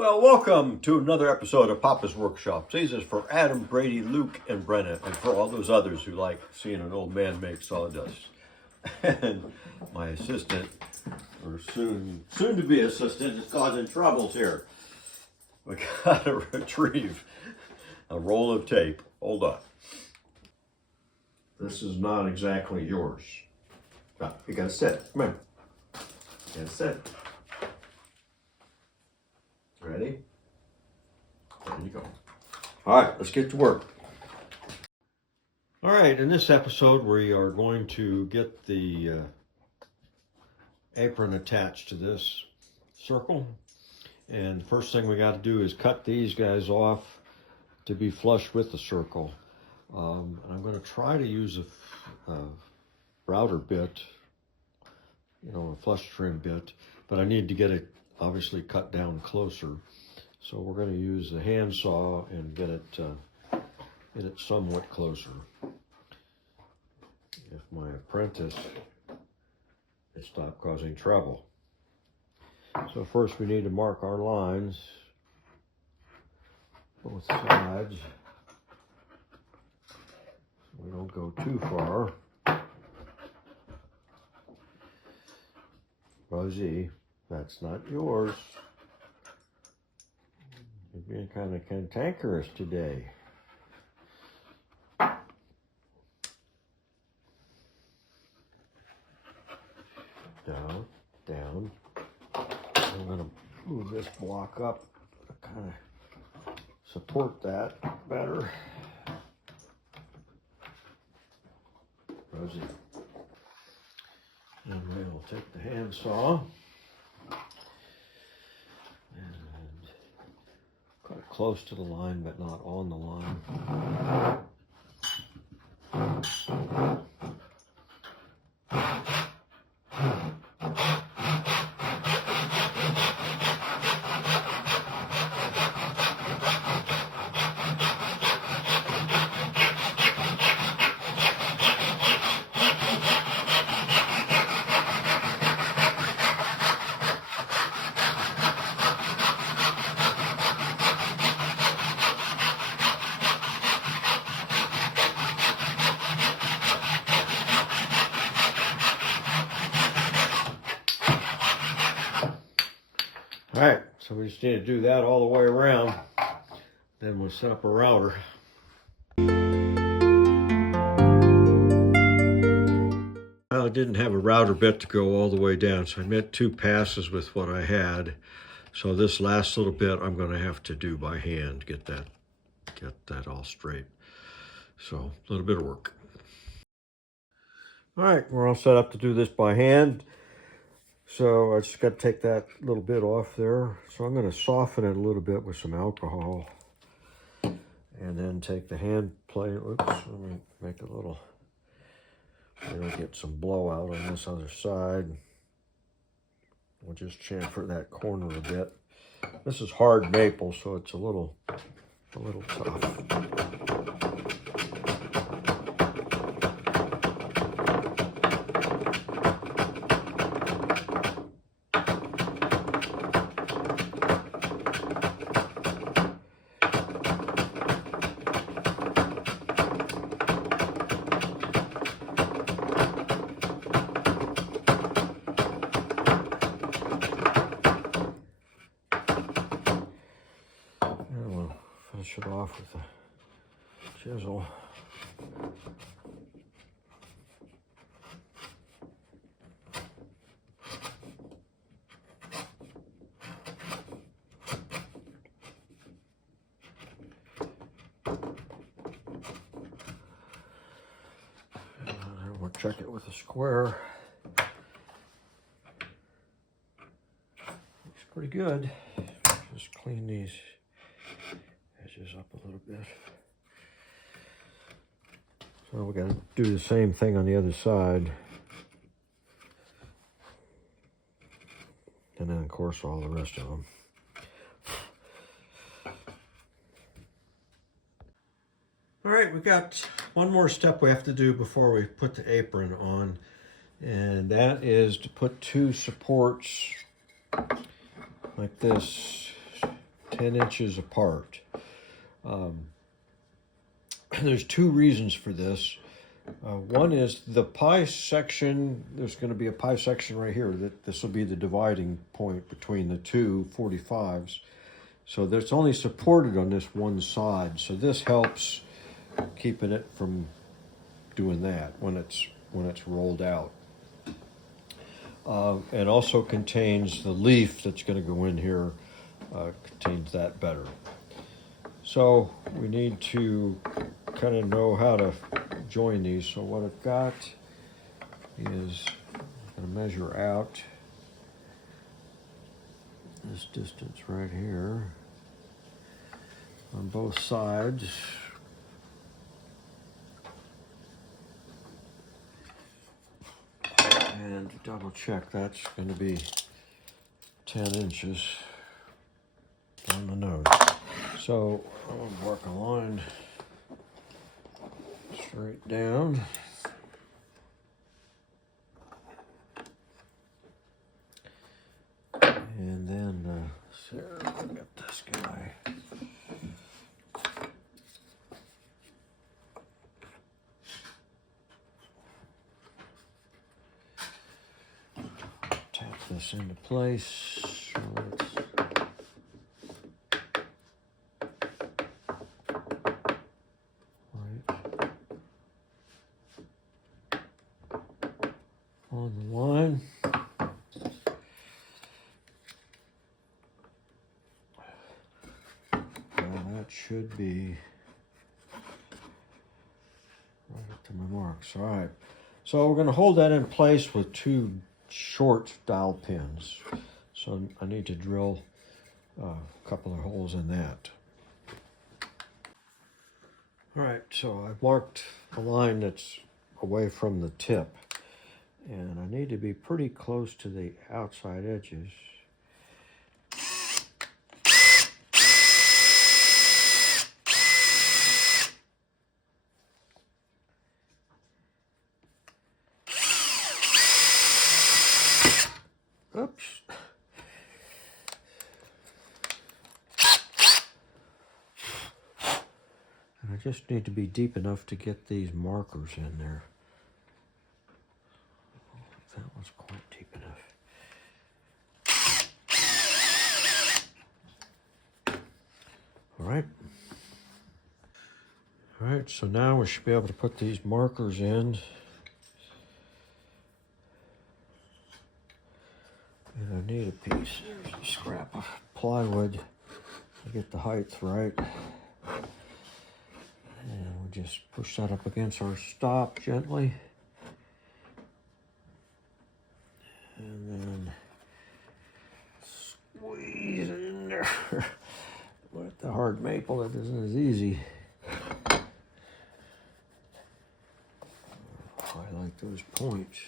Well, welcome to another episode of Papa's Workshop. This is for Adam, Brady, Luke, and Brenna, and for all those others who like seeing an old man make sawdust. And my assistant, or soon-to-be assistant, is causing troubles here. We gotta retrieve a roll of tape. Hold on. This is not exactly yours. No, you gotta sit. Come here. You gotta sit. Ready? There you go. All right, let's get to work. All right, in this episode, we are going to get the apron attached to this circle. And the first thing we got to do is cut these guys off to be flush with the circle. And I'm going to try to use a router bit, you know, a flush trim bit, but I need to get it obviously cut down closer. So we're going to use the hand saw and get it somewhat closer. If my apprentice had stopped causing trouble. So first we need to mark our lines, both sides. So we don't go too far. Rosie, that's not yours. You're being kind of cantankerous today. Down, down. I'm going to move this block up to kind of support that better. Rosie. And then we'll take the hand saw. Close to the line, but not on the line. All right, so we just need to do that all the way around. Then we'll set up a router. Well, I didn't have a router bit to go all the way down, so I made 2 passes with what I had. So this last little bit I'm going to have to do by hand, get that all straight. So a little bit of work. All right, we're all set up to do this by hand. So I just got to take that little bit off there. So I'm going to soften it a little bit with some alcohol. And then take the hand plate. Oops, let me make a little, get some blowout on this other side. We'll just chamfer that corner a bit. This is hard maple, so it's a little tough. Finish it off with a chisel. And we'll check it with a square. Looks pretty good. Just clean these edges up a little bit. So we got to do the same thing on the other side. And then of course all the rest of them. All right, we got one more step we have to do before we put the apron on, and that is to put 2 supports like this 10 inches apart. There's two reasons for this. One is the pie section, there's going to be a pie section right here. This will be the dividing point between the two 45s. So that's only supported on this one side. So this helps keeping it from doing that when it's rolled out. And also contains the leaf that's going to go in here, contains that better. So we need to kind of know how to join these. So what I've got is I'm going to measure out this distance right here on both sides. And to double check, that's going to be 10 inches on the nose. So I'm going to work a line straight down. And then, Sarah, look at this guy. Tap this into place. So on the line. Well, that should be right up to my marks. All right. So we're going to hold that in place with two short dowel pins. So I need to drill a couple of holes in that. All right, so I've marked a line that's away from the tip. And I need to be pretty close to the outside edges. Oops. And I just need to be deep enough to get these markers in there. That was quite deep enough. All right. All right, so now we should be able to put these markers in. And I need a piece. There's a scrap of plywood to get the height right. And we'll just push that up against our stop gently. And then squeeze it in there. With the hard maple, it isn't as easy. Highlight those points.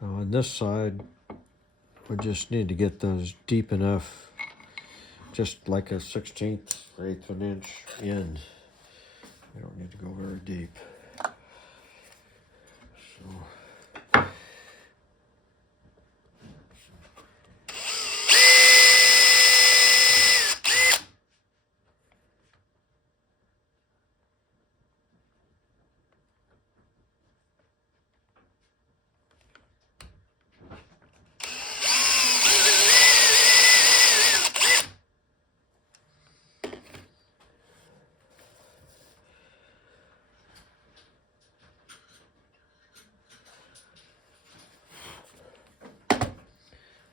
Now on this side, we just need to get those deep enough, just like a 1/16 or 1/8 of an inch in. We don't need to go very deep. So.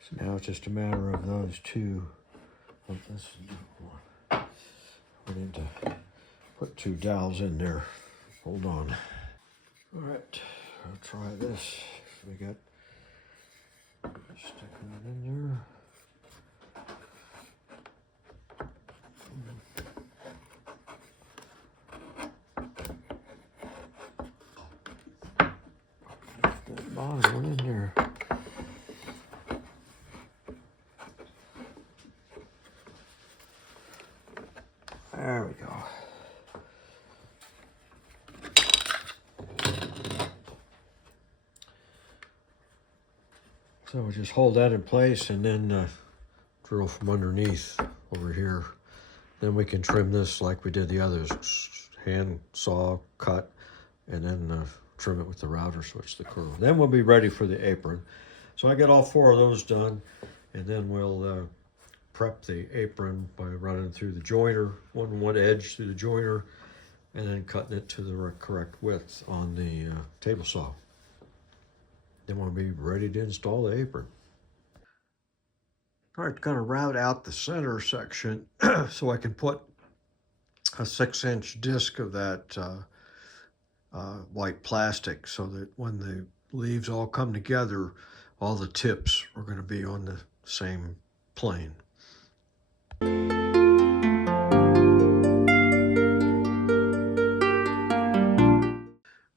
So now it's just a matter of those two. Oh, this is one. We need to put two dowels in there. Hold on. All right, I'll try this. We got sticking it in there. That bottom one in there. There we go. So we just hold that in place and then drill from underneath over here. Then we can trim this like we did the others. Hand saw, cut, and then trim it with the router switch, the curve. Then we'll be ready for the apron. So I get all 4 of those done, and then we'll prep the apron by running through the joiner, one edge through the joiner, and then cutting it to the correct width on the table saw. Then we'll be ready to install the apron. All right, gonna route out the center section so I can put a 6-inch disc of that white plastic, so that when the leaves all come together, all the tips are going to be on the same plane.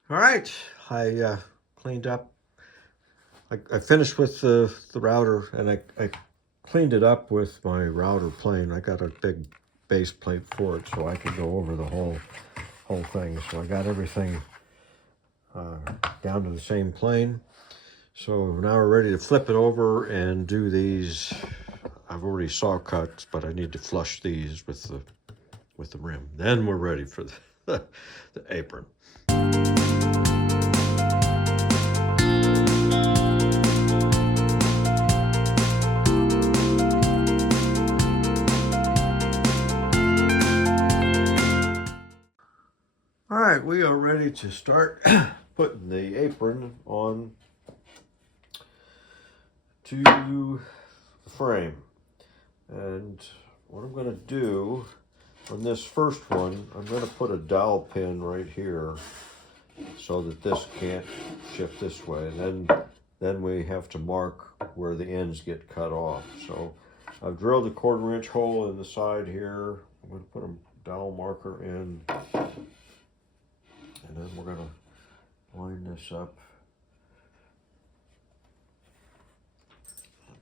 All right, I cleaned up. I finished with the router, and I cleaned it up with my router plane. I got a big base plate for it, so I could go over the whole thing. So I got everything down to the same plane. So now we're ready to flip it over and do these. I've already saw cuts, but I need to flush these with the rim. Then we're ready for the apron. All right, we are ready to start putting the apron on to the frame. And what I'm going to do on this first one, I'm going to put a dowel pin right here so that this can't shift this way. And then we have to mark where the ends get cut off. So I've drilled a 1/4 inch hole in the side here. I'm going to put a dowel marker in. And then we're going to line this up.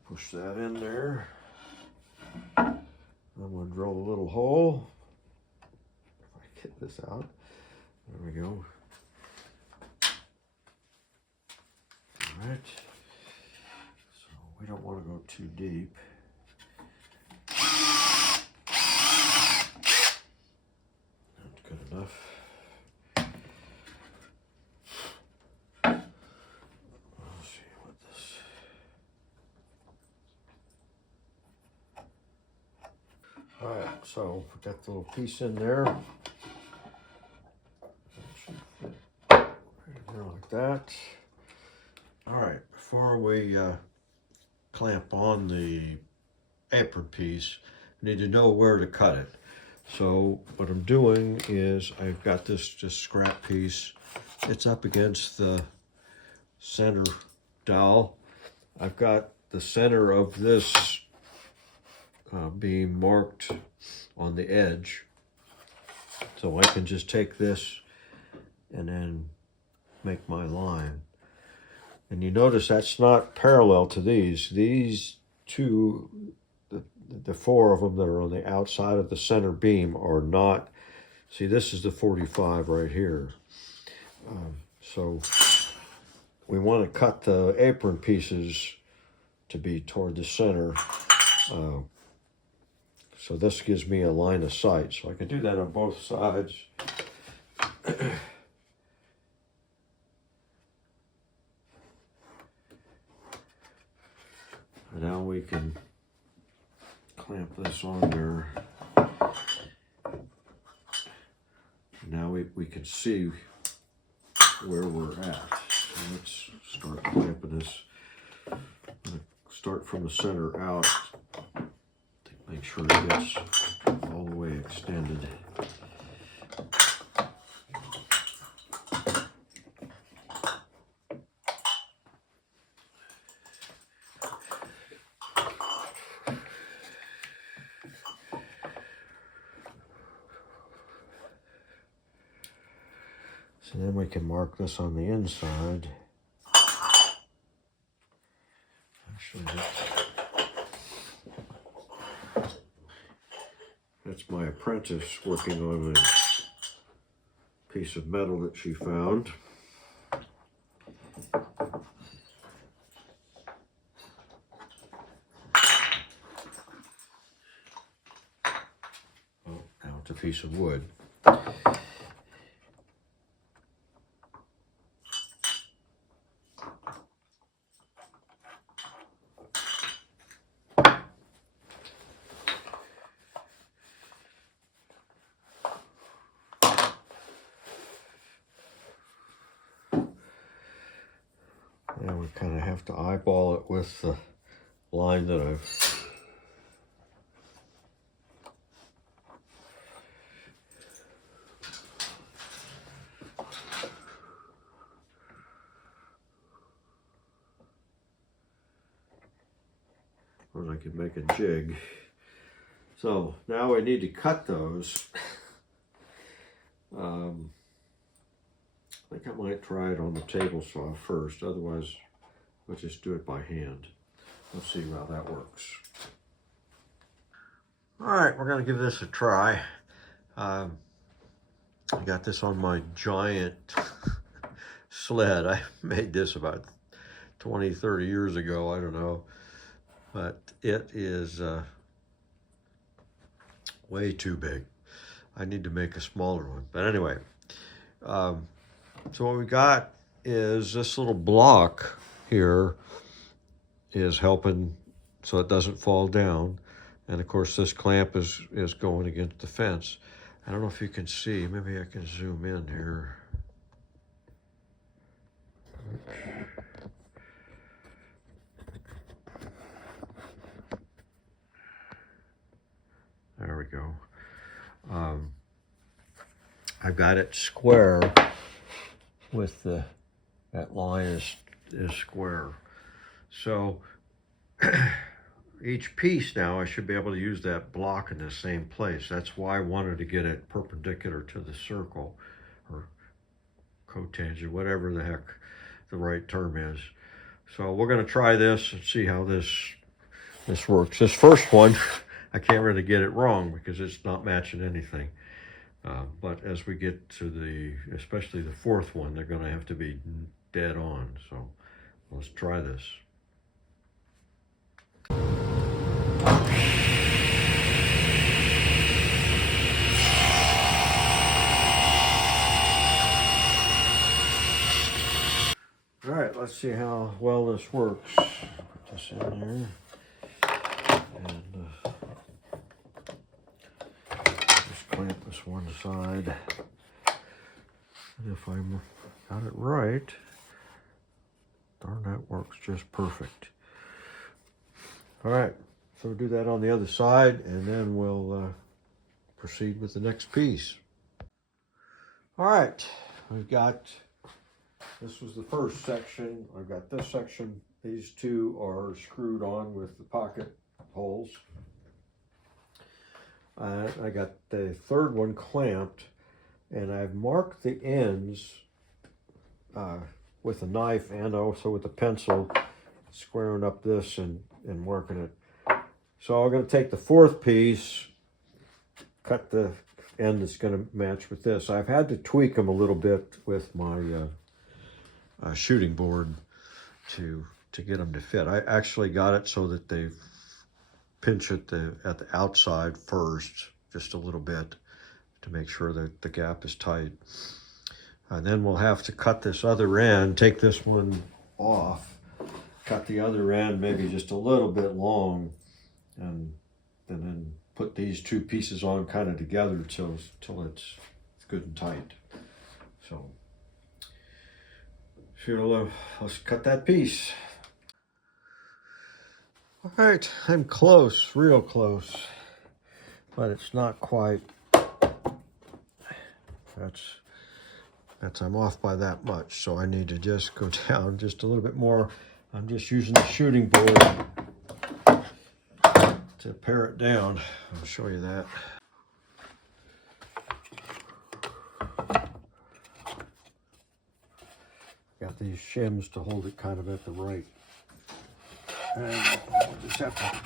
Push that in there. I'm going to drill a little hole. If I get this out. There we go. All right. So we don't want to go too deep. That's good enough. All right, so we got the little piece in there. Right there like that. All right, before we clamp on the apron piece, we need to know where to cut it. So what I'm doing is I've got this just scrap piece. It's up against the center dowel. I've got the center of this being marked on the edge, so I can just take this and then make my line. And you notice that's not parallel to these. These two, the 4 of them that are on the outside of the center beam are not. See, this is the 45 right here. So we want to cut the apron pieces to be toward the center. So this gives me a line of sight. So I can do that on both sides. And now we can clamp this on there. Now we can see where we're at. So let's start clamping this. I'm going to start from the center out. Make sure it gets all the way extended. So then we can mark this on the inside. Actually, that's my apprentice working on a piece of metal that she found. piece of wood. Now we kind of have to eyeball it with the line that I've I can make a jig. So now we need to cut those. I think I might try it on the table saw first, otherwise we'll just do it by hand. Let's see how that works. All right, we're gonna give this a try. I got this on my giant sled. I made this about 20, 30 years ago, I don't know. But it is way too big. I need to make a smaller one. But anyway, so what we got is this little block here is helping so it doesn't fall down. And of course this clamp is going against the fence. I don't know if you can see, maybe I can zoom in here. There we go. I've got it square with that line is square. So each piece now I should be able to use that block in the same place. That's why I wanted to get it perpendicular to the circle, or cotangent, whatever the heck the right term is. So we're going to try this and see how this works. This first one, I can't really get it wrong because it's not matching anything. But as we get to especially the fourth one, they're going to have to be dead on. So let's try this. All right, let's see how well this works. Put this in there. And just clamp this one side. And if I got it right, darn, that works just perfect. All right, so we'll do that on the other side, and then we'll proceed with the next piece. All right, we've got, this was the first section. I've got this section. These two are screwed on with the pocket holes. I got the third one clamped, and I've marked the ends with a knife and also with a pencil, squaring up this and working it. So I'm going to take the fourth piece, cut the end that's going to match with this. I've had to tweak them a little bit with my shooting board to get them to fit. I actually got it so that they pinch at the outside first, just a little bit, to make sure that the gap is tight. And then we'll have to cut this other end, take this one off, cut the other end maybe just a little bit long, and then put these two pieces on kind of together till it's good and tight. So let's cut that piece. All right, I'm close, real close, but it's not quite. I'm off by that much, so I need to just go down just a little bit more. I'm just using the shooting board to pare it down. I'll show you that. Got these shims to hold it kind of at the right. And we'll just have to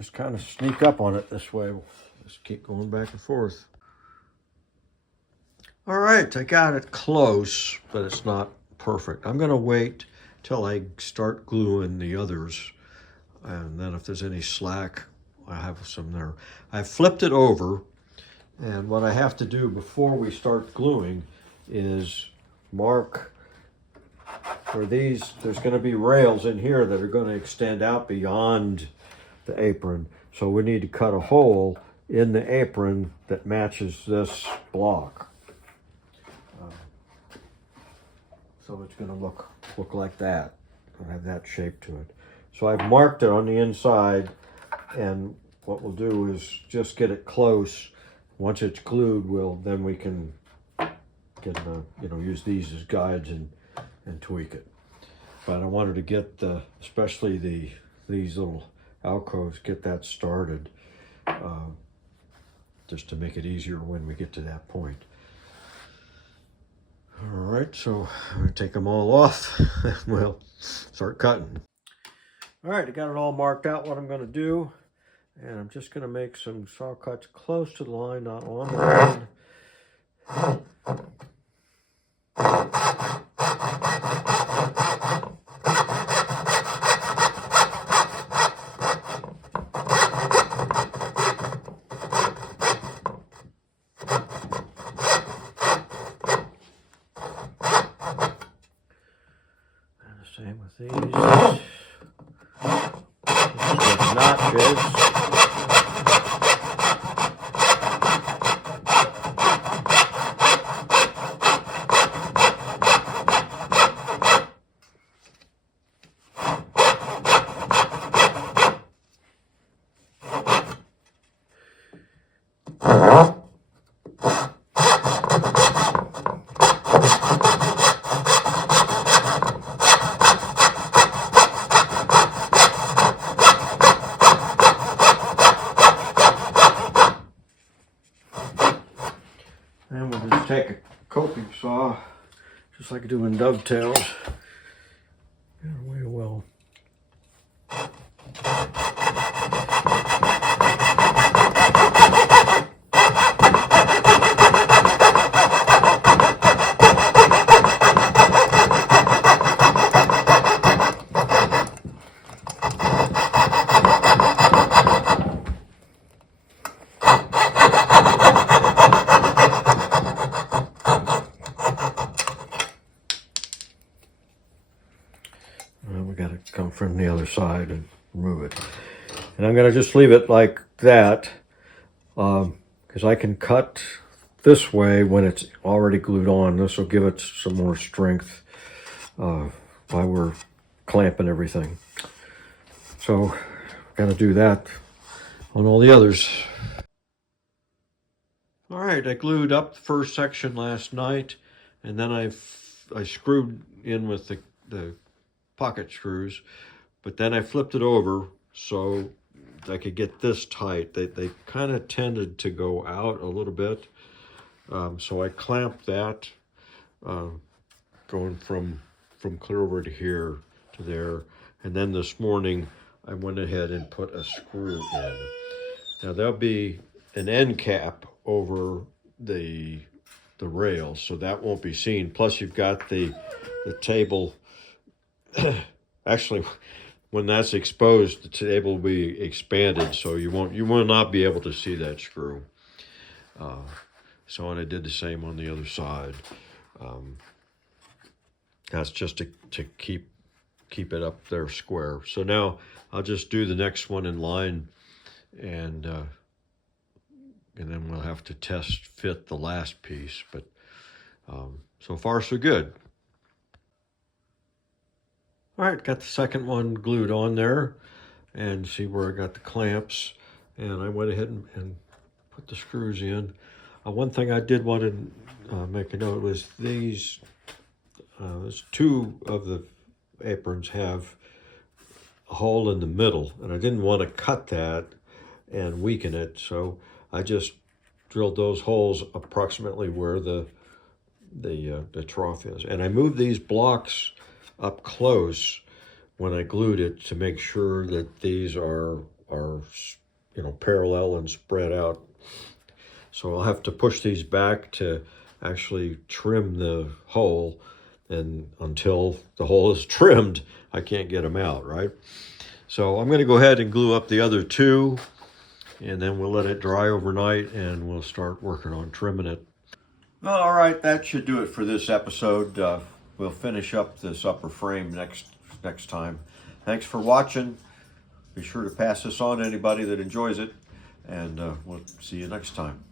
just kind of sneak up on it this way. We'll just keep going back and forth. All right, I got it close, but it's not perfect. I'm going to wait till I start gluing the others. And then if there's any slack, I have some there. I flipped it over, and what I have to do before we start gluing is mark for these. There's going to be rails in here that are going to extend out beyond the apron. So we need to cut a hole in the apron that matches this block. So it's going to look like that. It'll have that shape to it. So I've marked it on the inside, and what we'll do is just get it close. Once it's glued, then we can get use these as guides and tweak it. But I wanted to get especially these little alcoves, get that started, just to make it easier when we get to that point. All right, so I'm gonna take them all off. We'll start cutting. All right, I got it all marked out what I'm gonna do, and I'm just gonna make some saw cuts close to the line, not on the line. Same with these. Notches. And we'll just take a coping saw, just like doing dovetails. And we will we got to come from the other side and remove it. And I'm going to just leave it like that, because I can cut this way when it's already glued on. This will give it some more strength while we're clamping everything. So I'm going to do that on all the others. All right, I glued up the first section last night, and then I screwed in with the pocket screws, but then I flipped it over so I could get this tight. They kind of tended to go out a little bit, so I clamped that, going from clear over to here to there, and then this morning I went ahead and put a screw in. Now there'll be an end cap over the rail, so that won't be seen. Plus you've got the table. Actually, when that's exposed, the table will be expanded, so you will not be able to see that screw. And I did the same on the other side. That's just to keep it up there square. So now I'll just do the next one in line, and then we'll have to test fit the last piece. But so far so good. All right, got the second one glued on there, and see where I got the clamps, and I went ahead and put the screws in. One thing I did want to make a note was these, two of the aprons have a hole in the middle, and I didn't want to cut that and weaken it, so I just drilled those holes approximately where the trough is. And I moved these blocks up close when I glued it to make sure that these are parallel and spread out. So I'll have to push these back to actually trim the hole, and until the hole is trimmed, I can't get them out, right? So I'm going to go ahead and glue up the other two, and then we'll let it dry overnight, and we'll start working on trimming it. All right, that should do it for this episode. We'll finish up this upper frame next time. Thanks for watching. Be sure to pass this on to anybody that enjoys it, and we'll see you next time.